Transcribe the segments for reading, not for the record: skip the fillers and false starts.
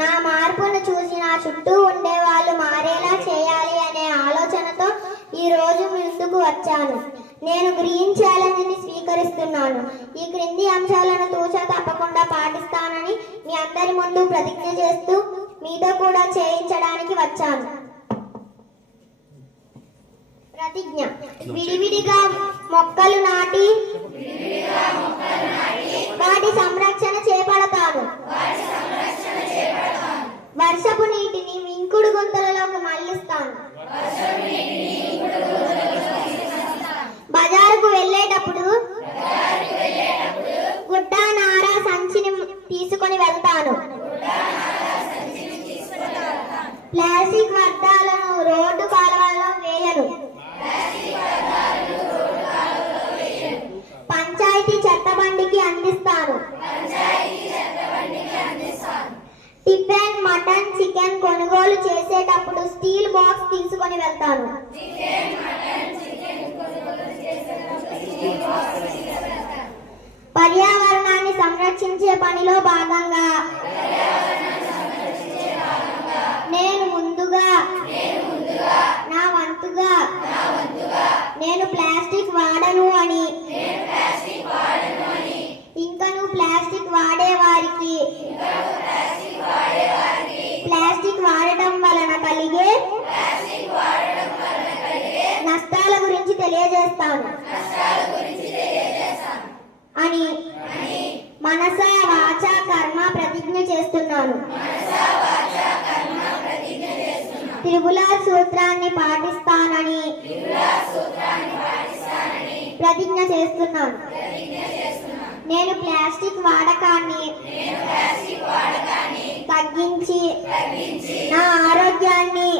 నా మార్పును చూసి నా చుట్టూ ఉండే వాళ్ళు మారేలా చేయాలి అనే ఆలోచనతో ఈ రోజు ముందుకు వచ్చాను. నేను గ్రీన్ ఛాలెంజ్ ని స్వీకరిస్తున్నాను. ఈ క్రింది అంశాలను తూచా తప్పకుండా పాటిస్తానని మీ అందరి ముందు ప్రతిజ్ఞ చేస్తూ మీతో కూడా చేయించడానికి వచ్చాను. ప్రతిజ్ఞ. విడివిడిగా మొక్కలు నాటి వాటి సంరక్షణ చేపడతాను. వర్షపు నీటిని ఇంకుడు గుంతలలోకి మళ్లిస్తాను. బజారుకు వెళ్ళేటప్పుడు గుడ్డ నార సంచిని తీసుకొని వెళ్తాను. ప్లాస్టిక్ వ్యర్థాలను రోడ్డు కాలువలో వేయను. పంచాయతీ చెత్త బండికి అందిస్తాను. టిఫిన్ మటన్ చికెన్ కొనుగోలు చేసేటప్పుడు స్టీల్ బాక్స్ తీసుకొని వెళ్తాను. పర్యావరణాన్ని సంరక్షించే పనిలో భాగంగా నేను ముందుగా నా వంతుగా నేను ప్లాస్టిక్ వాడను అని ఇంకను ప్లాస్టిక్ వాడే వారికి ప్లాస్టిక్ వాడటం వలన కలిగే నష్టాల గురించి తెలియజేస్తాను అని మనస వాచ కర్మ ప్రతిజ్ఞ చేస్తున్నాను. త్రిగుణాల సూత్రాన్ని పాటిస్తానని ప్రతిజ్ఞ చేస్తున్నాను. నేను ప్లాస్టిక్ వాడకాన్ని తగ్గించి నా ఆరోగ్యాన్ని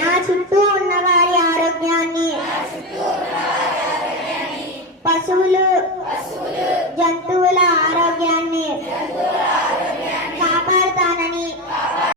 నా చుట్టూ ఉన్న వారి ఆరోగ్యాన్ని పశువులు జంతువుల ఆరోగ్యాన్ని